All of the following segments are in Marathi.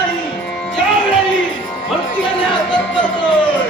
नाही त्यावेळी भक्ती करण्यात तत्परतोय.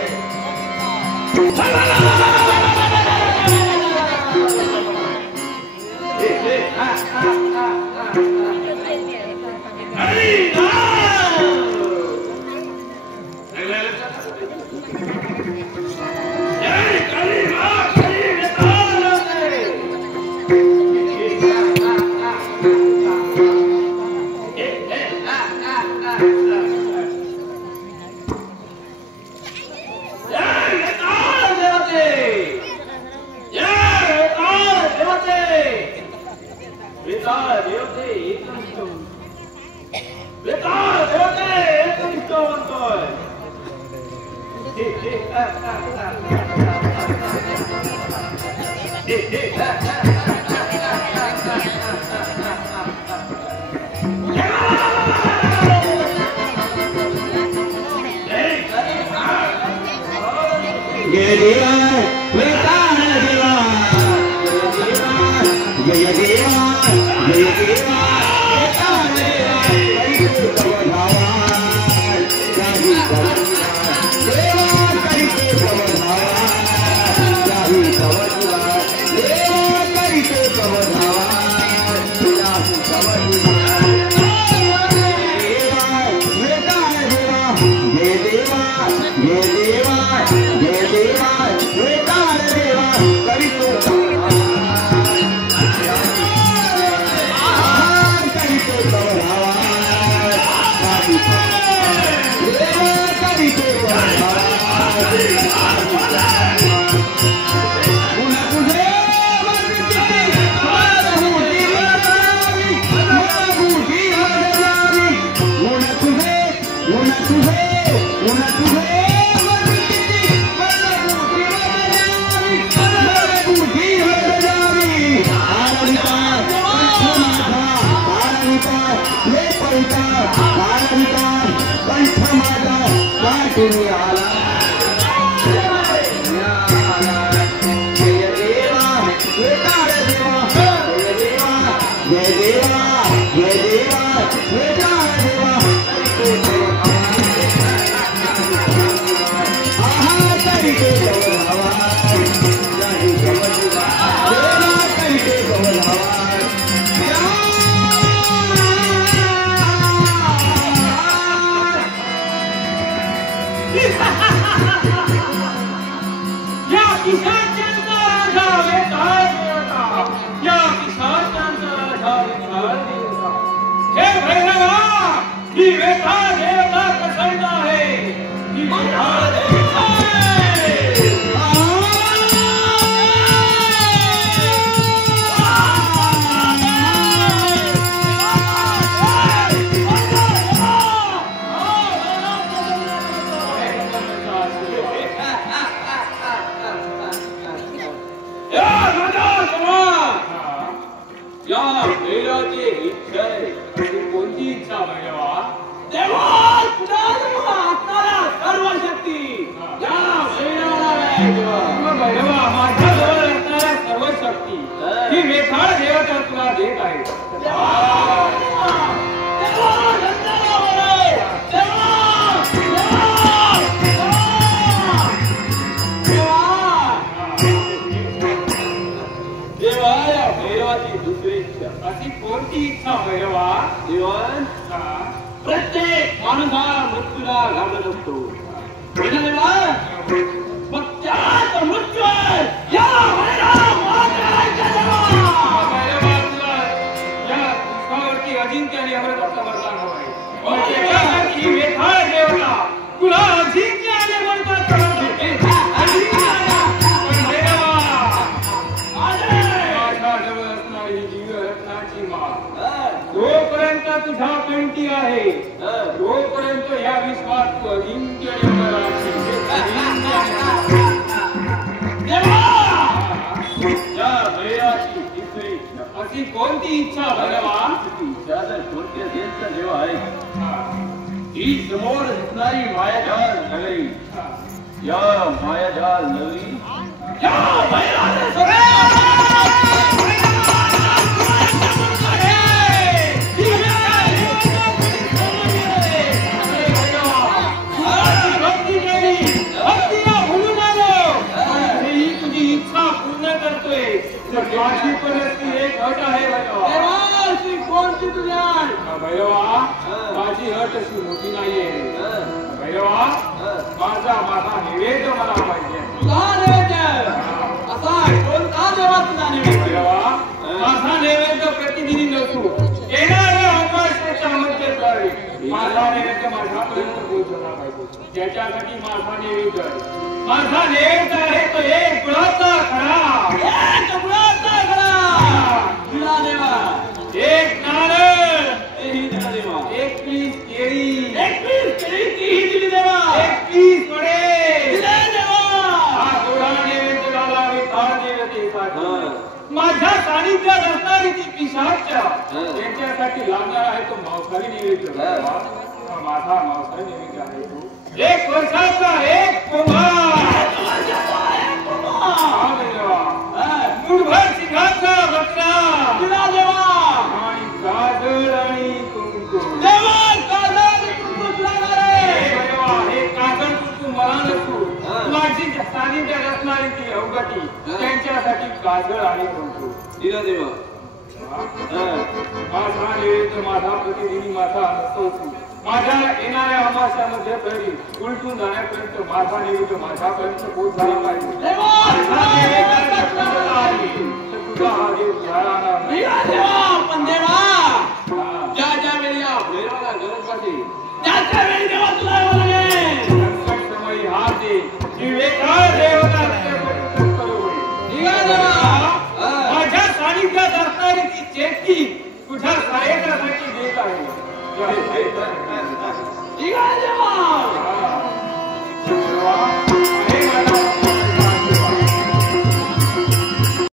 प्रत्येक माणूस मृत्यूला घाबरत असतो. मग त्याच मृत्यू या अजिंक्य आणि अमृताचा वरदान हवाय. वेताळ देवता तुला अजिंक्य आणि अमृताचा जोपर्यंत तुझा कंठी आहे तोपर्यंत या विश्वात अजिंक्य अशी कोणती इच्छा भगवान इच्छा जर कोणत्या देशचा देव आहे ही समोर दिसणारी मायाजाल नगरी या मायाजाल नगरी भैरवा माझी अट अशी मोठी नाहीये भैरवा माझा नैवेद्य मला पाहिजे भैरवा माझा नैवेद्य प्रतिदिनी नसू येणाऱ्या अमावस्येच्या मध्यंतरी माझा नैवेद्य माझ्यापर्यंत पोहोचला पाहिजे ज्याच्यासाठी माझा नैवेद्य आहे तो एक गुळाचा खडा एक नारळ एक पीस केळी एक पीस वडे हा गोडा नैवेद्य झाला मी थाळ नैवेद्य माझ्या सानिध्यात असणारी ती पिशाच त्यांच्यासाठी लागणार आहे तो मांसाहारी नैवेद्य माझा मांसाहारी नैवेद्य आहे तो एक वर्षाचा एक मुठभर सिंहाचा बकरा आणि काजळ आणि कुंकुम हे काजळ कुंकुम मला नसू माझी सानिध्यात असणारी ती अवगती त्यांच्यासाठी काजळ आणि कुंकुम दिला देवा माझा नैवेद्य माझा प्रतिदिनी माझा नसतो माझ्या येणाऱ्या अमावस्यामध्ये तरी उलटून जाण्यापर्यंत माझा नैवेद्य माझ्यापर्यंत पोहोच झाला पाहिजे तुझा हा देव पण देवा ज्या वेळी या भैरवाला गरज वाटते त्याच्या वेळी देवा तुला समयी हा दे विवेकाळ देवता माझ्या सानिध्यात असणारी ती चेष्टी तुझ्या साहेबासाठी देत आहे ठीक आहे देवा